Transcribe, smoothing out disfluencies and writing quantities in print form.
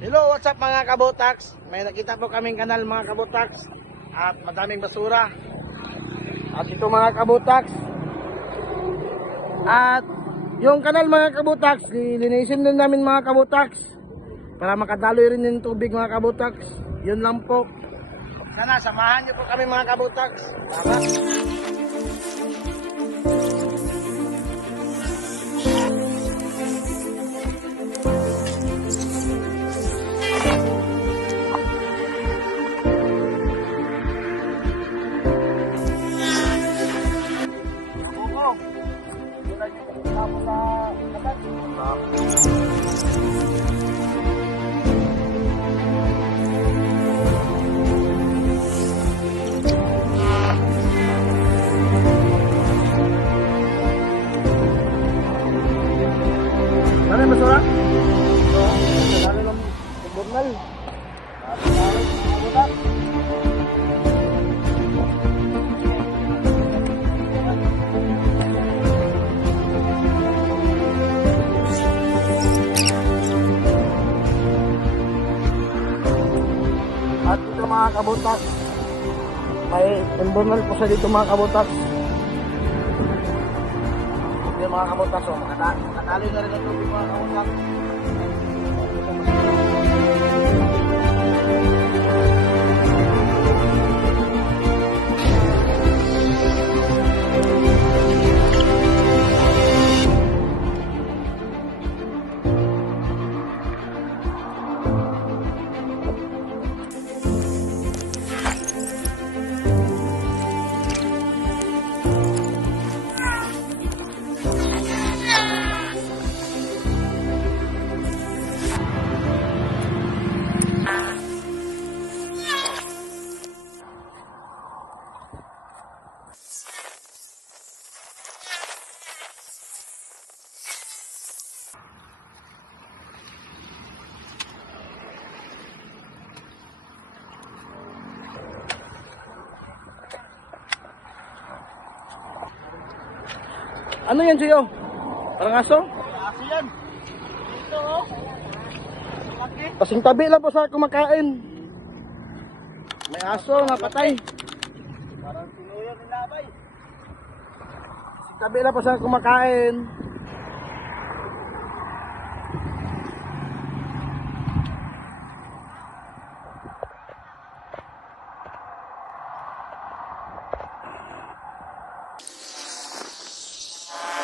Hello, what's up mga kabotaks? May nakita po kaming kanal mga kabotaks at madaming basura. At ito mga kabotaks. At yung kanal mga kabotaks, lilinisin din namin mga kabotaks para makadaloy rin yung tubig mga kabotaks. Yun lang po. Sana samahan niyo po kami mga kabotaks. Tama? Ano yung basura? Lalo ng burnal. At dito mga kabutak, may burnal po sa dito mga kabutak. Yung mga kabutak, so nakatali na rin ang tubig mga kabutak. Ano yan sa'yo? Parang aso? Aso yan. Ito oh. Laki. Kasing tabi lang po sa kumakain. May aso na patay. Parang sinuyo nila bay. Tabi lang po sa kumakain.